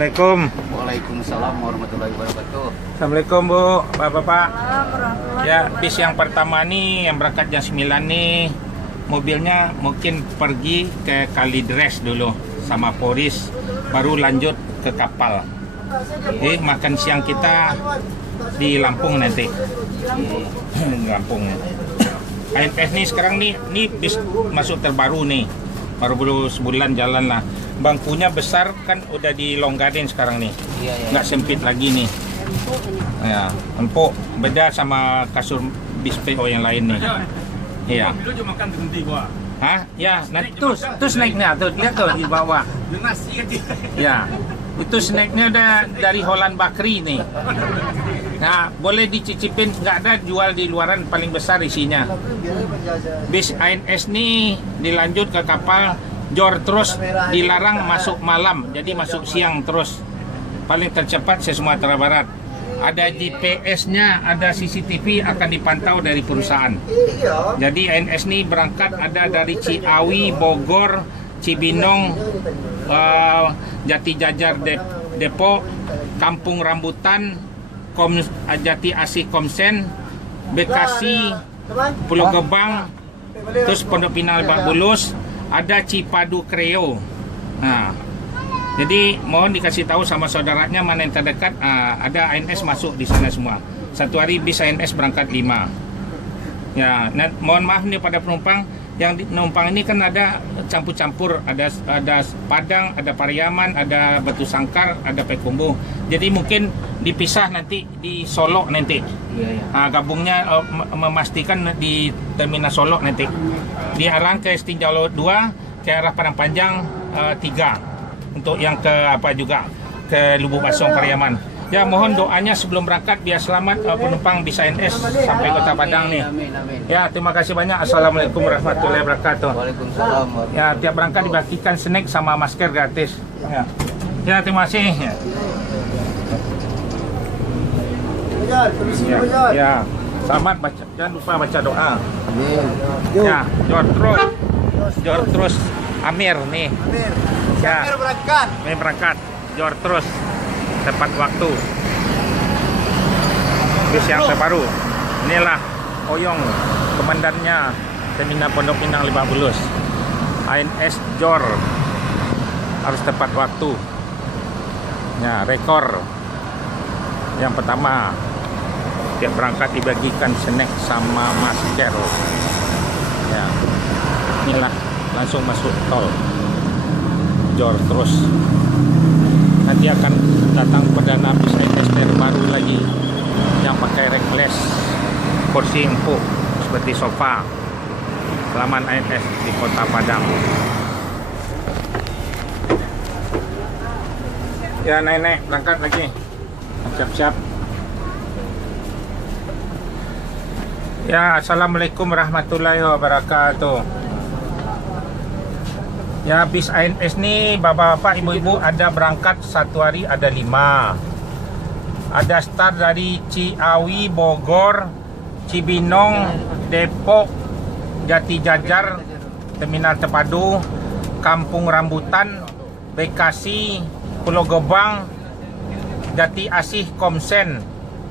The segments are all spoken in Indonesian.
Assalamualaikum. Waalaikumsalam warahmatullahi wabarakatuh. Assalamualaikum Bu, Bapak-Bapak. Ya, bis yang pertama nih yang berangkat jam 9 nih, mobilnya mungkin pergi ke Kalidres dulu sama Poris, baru lanjut ke kapal. Makan siang kita di Lampung nanti. Lampung. ANS nih sekarang nih bis masuk terbaru nih, baru sebulan jalan lah. Bangkunya besar kan udah dilonggarin sekarang nih, nggak sempit lagi nih. Ya, empuk, beda sama kasur bis PO yang lain nih. Iya. Hah? Ya, nah tuh snacknya tuh, lihat tuh di bawah. Ya, itu snacknya udah dari Holland Bakery nih. Nah, boleh dicicipin, nggak ada jual di luaran, paling besar isinya. Bis ANS nih dilanjut ke kapal. Jor terus dilarang masuk malam, jadi masuk siang terus. Paling tercepat se Sumatera Barat. Ada GPS-nya, ada CCTV akan dipantau dari perusahaan. Jadi ANS ini berangkat ada dari Ciawi, Bogor, Cibinong, Jati Jajar Depok, Kampung Rambutan, Jati Asih Komsen, Bekasi, Pulau Gebang, terus Pondok Pinang Lebak Bulus. Ada Cipadu Kreo. Nah, jadi mohon dikasih tahu sama saudaranya mana yang terdekat. Ada ANS masuk di sana semua. Satu hari bis ANS berangkat 5. Ya, nah, mohon maaf nih pada penumpang yang penumpang ini kan ada campur-campur, ada Padang, ada Pariaman, ada Batu Sangkar, ada Payakumbuh. Jadi mungkin dipisah nanti di Solok nanti. Gabungnya memastikan di terminal Solok nanti. Diarahkan ke Stinjalo 2, ke arah Padang Panjang 3. Untuk yang ke apa juga ke Lubuk Basong Pariaman. Ya, mohon doanya sebelum berangkat biar selamat penumpang bis ANS sampai Kota Padang nih. Ya, terima kasih banyak. Assalamualaikum warahmatullahi wabarakatuh. Waalaikumsalam. Ya, tiap berangkat dibagikan snack sama masker gratis. Ya, terima kasih. Ya, selamat baca. Jangan lupa baca doa. Amin. Ya, jor terus Amir nih. Ya, Amir berangkat. Jor terus tepat waktu. Bis yang terbaru. Inilah Oyong, komandannya Terminal Pondok Pinang Lebak Bulus. ANS Jor harus tepat waktu. Ya, rekor yang pertama. Tiap berangkat dibagikan snack sama masker. Ya, inilah langsung masuk tol. Jor terus. Nanti akan datang perdana bis ANS terbaru lagi yang pakai reckless, kursi empuk seperti sofa. Selamat ANS di Kota Padang. Ya, nenek berangkat lagi. Siap-siap. Ya, Assalamualaikum warahmatullahi wabarakatuh. Ya, bis ANS nih bapak-bapak, ibu-ibu ada berangkat satu hari ada 5. Ada start dari Ciawi, Bogor, Cibinong, Depok, Jati Jajar, Terminal Terpadu, Kampung Rambutan, Bekasi, Pulau Gebang, Jati Asih Komsen.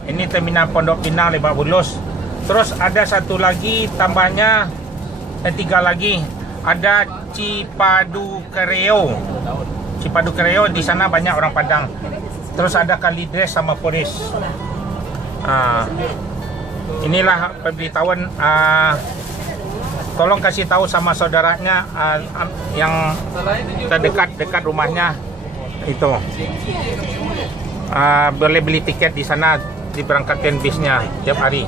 Ini Terminal Pondok Pinang Lebak Bulus. Terus ada satu lagi tambahnya, 3 lagi. Ada Cipadu Kreo. Cipadu Kreo di sana banyak orang Padang. Terus ada Kalidres sama Poris. Inilah pemberitahuan. Tolong kasih tahu sama saudaranya yang terdekat rumahnya itu. Boleh beli tiket di sana, diberangkatkan bisnya tiap hari.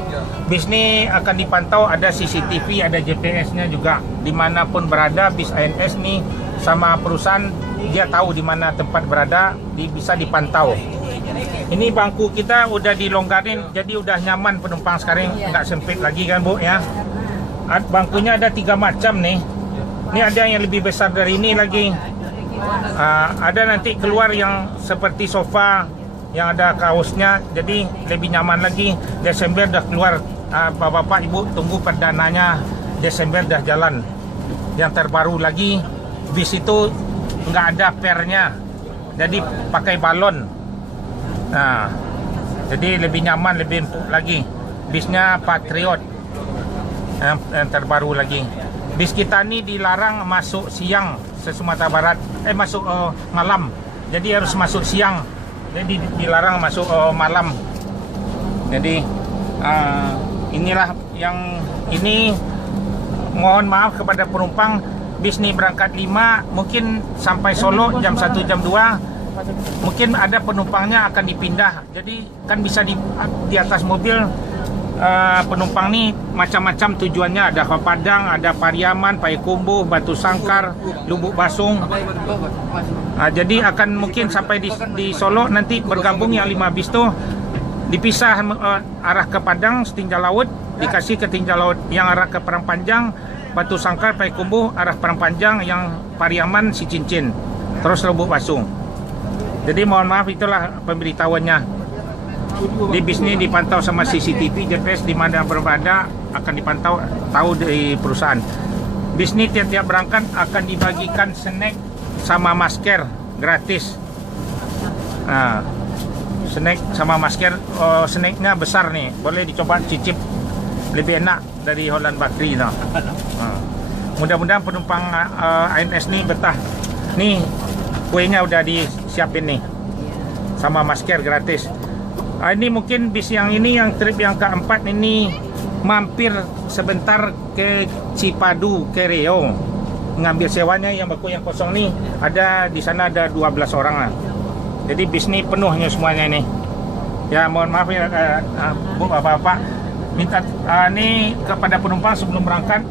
Bis ini akan dipantau, ada CCTV, ada GPS-nya juga. Dimanapun berada bis ANS nih sama perusahaan, dia tahu di mana tempat berada, bisa dipantau. Ini bangku kita udah dilonggarin, jadi udah nyaman penumpang sekarang, nggak sempit lagi kan Bu ya. Bangkunya ada 3 macam nih. Ini ada yang lebih besar dari ini lagi. Ada nanti keluar yang seperti sofa yang ada kaosnya, jadi lebih nyaman lagi. Desember dah keluar, bapak-bapak ibu tunggu perdananya. Desember dah jalan. Yang terbaru lagi, bis itu nggak ada pernya, jadi pakai balon. Nah, jadi lebih nyaman, lebih empuk lagi. Bisnya Patriot yang terbaru lagi. Bis kita ni dilarang masuk siang se-Sumatera Barat, masuk malam. Jadi harus masuk siang. Jadi dilarang masuk malam. Jadi inilah yang ini, mohon maaf kepada penumpang. Bis ni berangkat 5, mungkin sampai Solo jam 1 jam 2. Mungkin ada penumpangnya akan dipindah. Jadi kan bisa di atas mobil penumpang ni macam-macam tujuannya. Ada ke Padang, ada Pariaman, Payakumbuh, Batu Sangkar, Lubuk Basung. Jadi akan mungkin sampai di Solo nanti bergabung yang 5 bis tu dipisah, arah ke Padang setinjau laut dikasih ke tinjau laut, yang arah ke Perang Panjang Batu Sangkar Payakumbuh arah Perang Panjang, yang Pariaman Si Cincin, terus Lubuk Basung. Jadi mohon maaf, itulah pemberitahuannya. Di bis ini dipantau sama CCTV, GPS di mana berada akan dipantau, tahu dari perusahaan. Bis ini tiap-tiap berangkat akan dibagikan snack sama masker gratis. Nah, snack sama masker, snacknya besar nih, boleh dicoba cicip, lebih enak dari Holland Bakery. Nah. Mudah-mudahan penumpang ANS nih betah. Nih kuenya udah disiapin nih, sama masker gratis. Ini mungkin bis yang ini, yang trip yang keempat ini, mampir sebentar ke Cipadu, ke Riau, ngambil sewanya yang baku yang kosong nih. Ada di sana ada 12 orang lah. Jadi bis ini penuhnya semuanya ini. Ya mohon maaf ya Bu, Bapak-bapak, minta ini kepada penumpang sebelum berangkat,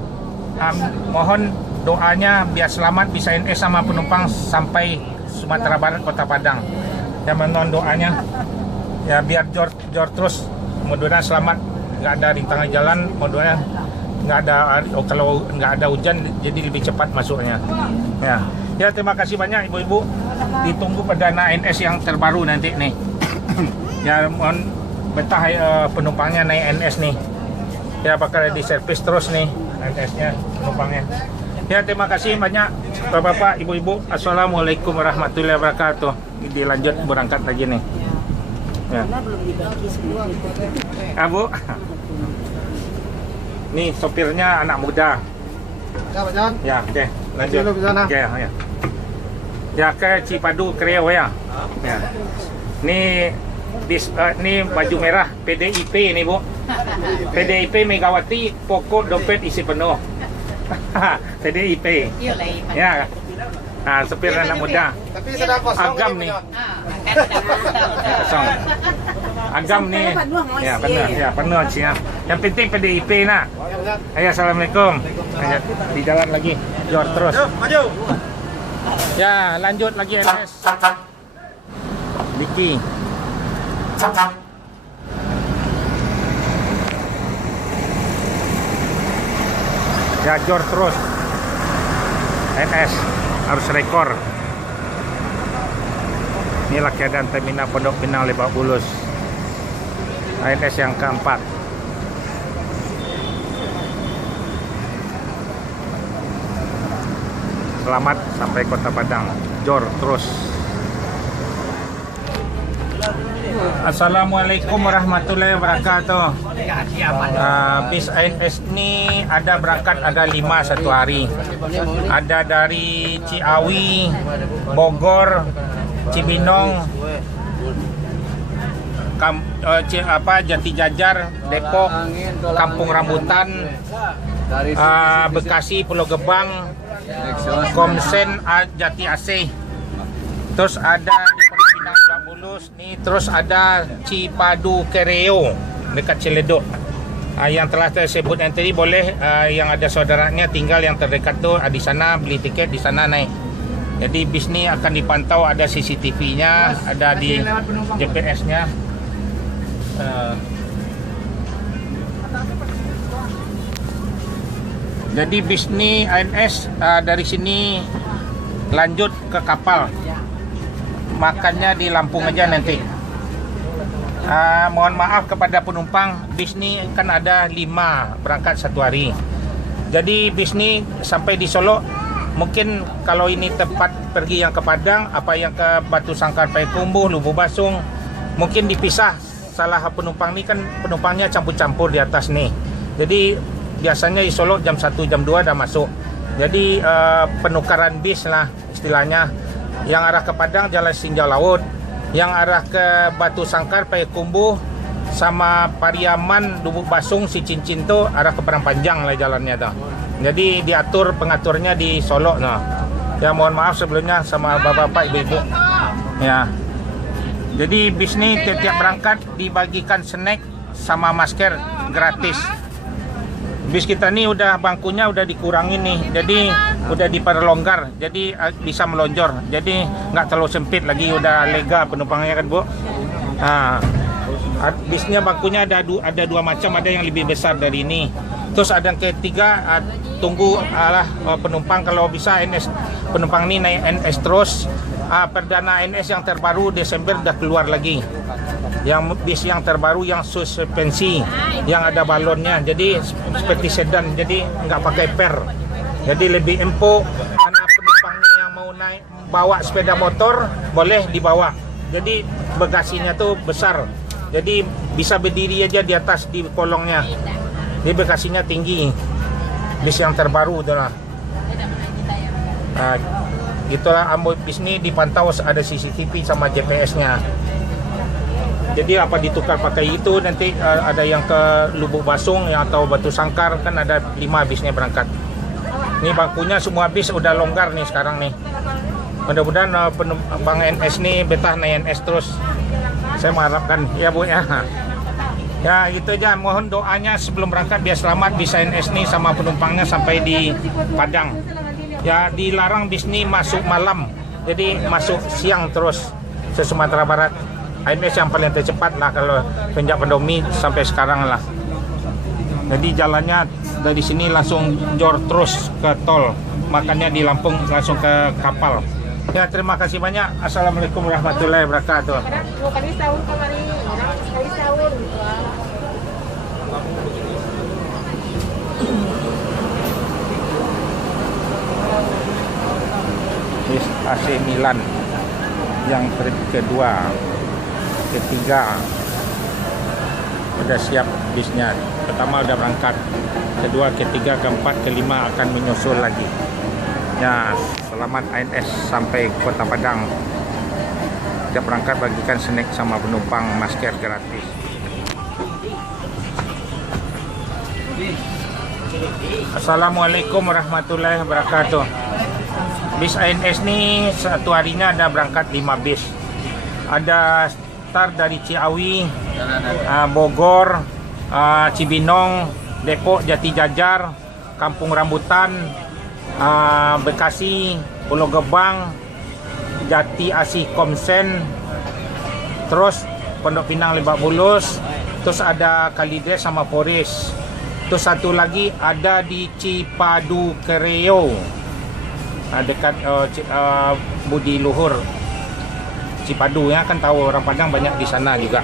mohon doanya biar selamat bisa NS sama penumpang sampai Sumatera Barat Kota Padang. Ya mohon doanya. Ya biar jor terus, mudah-mudahan selamat, nggak ada rintangan jalan, mudah-mudahan nggak ada, kalau nggak ada hujan jadi lebih cepat masuknya. Ya terima kasih banyak ibu-ibu, ditunggu perdana NS yang terbaru nanti nih. Ya mohon betah penumpangnya naik NS nih, ya bakal diservis terus nih NS-nya penumpangnya. Ya terima kasih banyak bapak-bapak, ibu-ibu. Assalamualaikum warahmatullahi wabarakatuh. Dilanjut berangkat lagi nih. Ya. Bu, nih sopirnya anak muda. Ya, oke, lanjut. Ya. Ya ke Cipadu Kriau ya. Ya. Nih baju merah PDIP ini Bu. PDIP Megawati, pokok dompet isi penuh. PDIP. Ya. Nah, sopir anak muda. Tapi sedang kosong. Agam nih. Kosong. Agam nih. Ya, benar. Ya, penuh sih ya. Yang penting PDIP nak. Ayo, assalamualaikum. Ayo, di jalan lagi. Jor terus. Maju. Ya, lanjut lagi NS. Diki. Ya, jor terus. NS harus rekor. Inilah keadaan terminal Pondok Pinang Lebak Bulus, ANS yang keempat. Selamat sampai Kota Padang. Jor terus. Assalamualaikum warahmatullahi wabarakatuh. Bis ANS ini ada berangkat, ada 5 satu hari. Ada dari Ciawi, Bogor, Cibinong, Jati Jajar, Depok, Kampung Rambutan, Bekasi, Pulau Gebang, Komsen, Jati Asih. Terus ada di Pondok Pinang Lebak Bulus nih, terus ada Cipadu Kereo dekat Ciledug. Yang telah tersebut yang tadi boleh, yang ada saudaranya tinggal yang terdekat tuh di sana, beli tiket di sana naik. Jadi bis ini akan dipantau, ada CCTV-nya, ada di GPS-nya. Jadi bis ini ANS dari sini lanjut ke kapal. Makannya di Lampung aja nanti. Mohon maaf kepada penumpang, bis ini kan ada 5 berangkat satu hari. Jadi bis ini sampai di Solo mungkin kalau ini tempat pergi yang ke Padang, apa yang ke Batu Sangkar Payakumbuh, Lubuk Basung, mungkin dipisah. Salah penumpang ni kan penumpangnya campur-campur di atas nih. Jadi biasanya di Solo jam 1, jam 2 dah masuk. Jadi penukaran bis lah istilahnya. Yang arah ke Padang jalan Sinjau Laut, yang arah ke Batu Sangkar Payakumbuh sama Pariaman Lubuk Basung si Cincin tuh arah ke Padang Panjang lah jalannya tuh. Jadi diatur pengaturnya di Solo nah. Ya mohon maaf sebelumnya sama bapak-bapak ibu-ibu. Ya. Jadi bis ini tiap berangkat dibagikan snack sama masker gratis. Bis kita nih udah bangkunya udah dikurangin nih. Jadi udah diperlonggar. Jadi bisa melonjor. Jadi nggak terlalu sempit lagi, udah lega penumpangnya kan, Bu. Nah, bisnya bangkunya ada dua macam, ada yang lebih besar dari ini. Terus ada yang ketiga, tunggu penumpang kalau bisa NS penumpang ini naik NS terus. Perdana NS yang terbaru Desember udah keluar lagi. Yang bis yang terbaru yang suspensi, yang ada balonnya. Jadi seperti sedan, jadi nggak pakai per. Jadi lebih empuk. Anak penumpangnya yang mau naik bawa sepeda motor boleh dibawa. Jadi bagasinya tuh besar. Jadi bisa berdiri aja di atas di kolongnya. Dia bagasinya tinggi. Bis yang terbaru itulah. Nah, itulah bis ini dipantau ada CCTV sama GPS-nya. Jadi apa ditukar pakai itu nanti ada yang ke Lubuk Basung yang atau Batu Sangkar kan ada 5 bisnya berangkat. Ini bangkunya semua bis udah longgar nih sekarang nih. Mudah-mudahan penumpang NS nih betah naik NS terus. Saya mengharapkan ya Bu ya. Ya itu aja, mohon doanya sebelum berangkat biar selamat bisa NS nih sama penumpangnya sampai di Padang. Ya dilarang bis ini masuk malam, jadi masuk siang terus ke Sumatera Barat. NS yang paling tercepat lah kalau sejak pandemi sampai sekarang lah. Jadi jalannya dari sini langsung jor terus ke tol, makanya di Lampung langsung ke kapal. Ya terima kasih banyak. Assalamualaikum warahmatullahi wabarakatuh. Bis AC Milan yang kedua, ketiga udah siap bisnya. Pertama udah berangkat, kedua, ketiga, keempat, kelima akan menyusul lagi. Ya, selamat ANS sampai Kota Padang. Udah berangkat bagikan snack sama penumpang masker gratis. Assalamualaikum warahmatullahi wabarakatuh. Bis ANS ini satu harinya ada berangkat 5 bis. Ada start dari Ciawi, Bogor, Cibinong, Depok, Jati Jajar, Kampung Rambutan, Bekasi, Pulau Gebang, Jati Asih Komsen, terus Pondok Pinang Lebak Bulus, terus ada Kalides sama Poris. Terus satu lagi ada di Cipadu Kereo, dekat Budi Luhur, Cipadu ya, kan tahu orang Padang banyak di sana juga.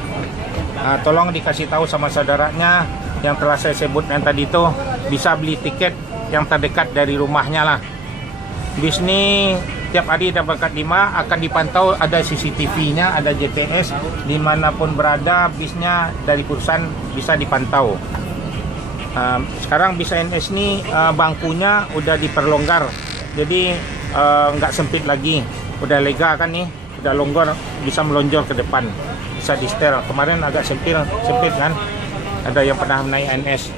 Tolong dikasih tahu sama saudaranya yang telah saya sebut yang tadi itu, bisa beli tiket yang terdekat dari rumahnya lah. Bis ini tiap hari ada berangkat 5, akan dipantau, ada CCTV-nya, ada GPS, dimanapun berada bisnya dari perusahaan bisa dipantau. Sekarang bis ANS ini bangkunya udah diperlonggar, jadi nggak sempit lagi, udah lega kan nih, udah longgar, bisa melonjor ke depan, bisa di setel. Kemarin agak sempit kan, ada yang pernah naik ANS.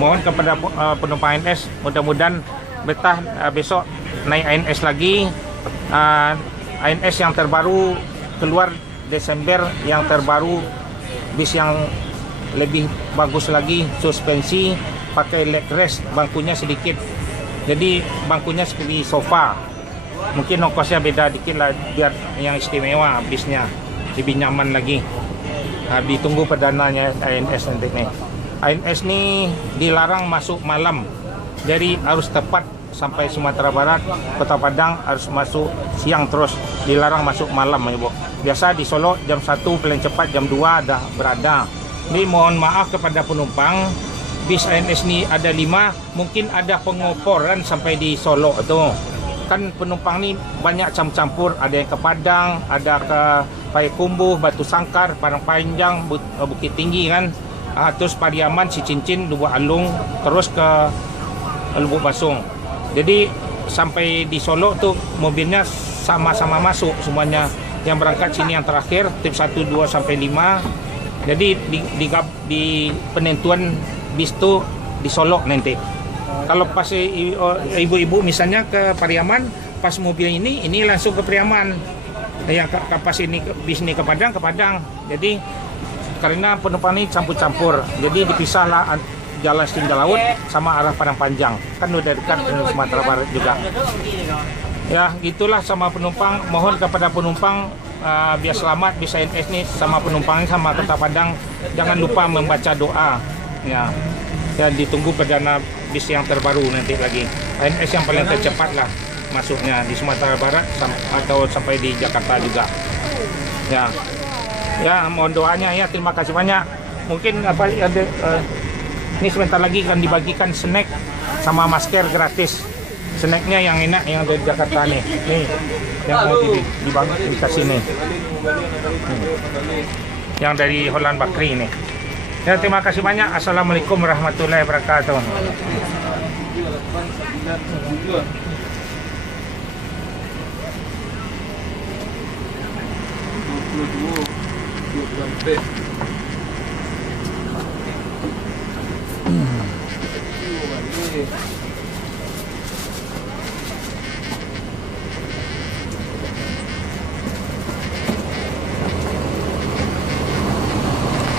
Mohon kepada penumpang ANS, mudah-mudahan betah besok naik ANS lagi. ANS yang terbaru keluar Desember, yang terbaru bis yang lebih bagus lagi, suspensi, pakai leg rest, bangkunya sedikit, jadi bangkunya seperti sofa. Mungkin ongkosnya beda dikit lah, biar yang istimewa bisnya lebih nyaman lagi. Ditunggu perdananya ANS nanti nih. ANS nih dilarang masuk malam, jadi harus tepat sampai Sumatera Barat, Kota Padang harus masuk siang terus, dilarang masuk malam ya Bu. Biasa di Solo jam 1 paling cepat jam 2 dah berada. Ini mohon maaf kepada penumpang bis ANS ini ada 5, mungkin ada pengoporan sampai di Solo tuh. Kan penumpang nih banyak campur-campur, ada yang ke Padang, ada ke Payakumbuh, Batu Sangkar, Padang Panjang, Bukit Tinggi kan. Terus Pariaman, Cicincin, Lubuk Alung, terus ke Lubuk Basung. Jadi sampai di Solo tuh mobilnya sama-sama masuk semuanya. Yang berangkat sini yang terakhir, tip 1, 2 sampai 5. Jadi di penentuan bis tuh di Solo nanti. Kalau pas ibu-ibu misalnya ke Pariaman, pas mobil ini langsung ke Pariaman. Yang pas ini bis ini ke Padang, Jadi karena penumpang ini campur-campur, jadi dipisahlah jalan Tinja Laut sama arah Padang Panjang. Kan udah dekat dengan Sumatera Barat juga. Ya, gitulah sama penumpang. Mohon kepada penumpang biar selamat bis ANS ini sama penumpangnya sama Kota Padang. Jangan lupa membaca doa. Ya, ditunggu perdana bis yang terbaru nanti lagi. ANS yang paling tercepat lah masuknya di Sumatera Barat atau sampai di Jakarta juga. Ya, mohon doanya ya. Terima kasih banyak. Mungkin ada ini sebentar lagi akan dibagikan snack sama masker gratis. Snacknya yang enak yang dari Jakarta nih. Nih, yang mau dikasih nih. Yang dari Holland Bakri nih. Ya, terima kasih banyak. Assalamualaikum warahmatullahi wabarakatuh.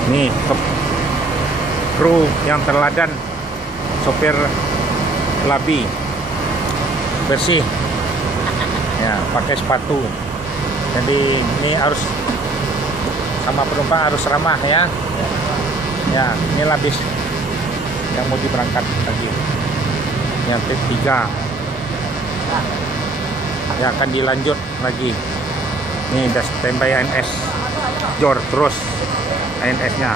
Nih kru yang terladan, sopir labi bersih ya, pakai sepatu. Jadi ini harus sama penumpang harus ramah ya. Ya, inilah bis yang mau diberangkat lagi, yang trip 3 ya, akan dilanjut lagi. Ini udah standby ANS jor terus ANS-nya.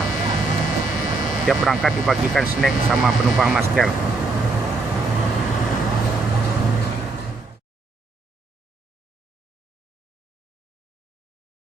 Tiap berangkat dibagikan snack sama penumpang masker.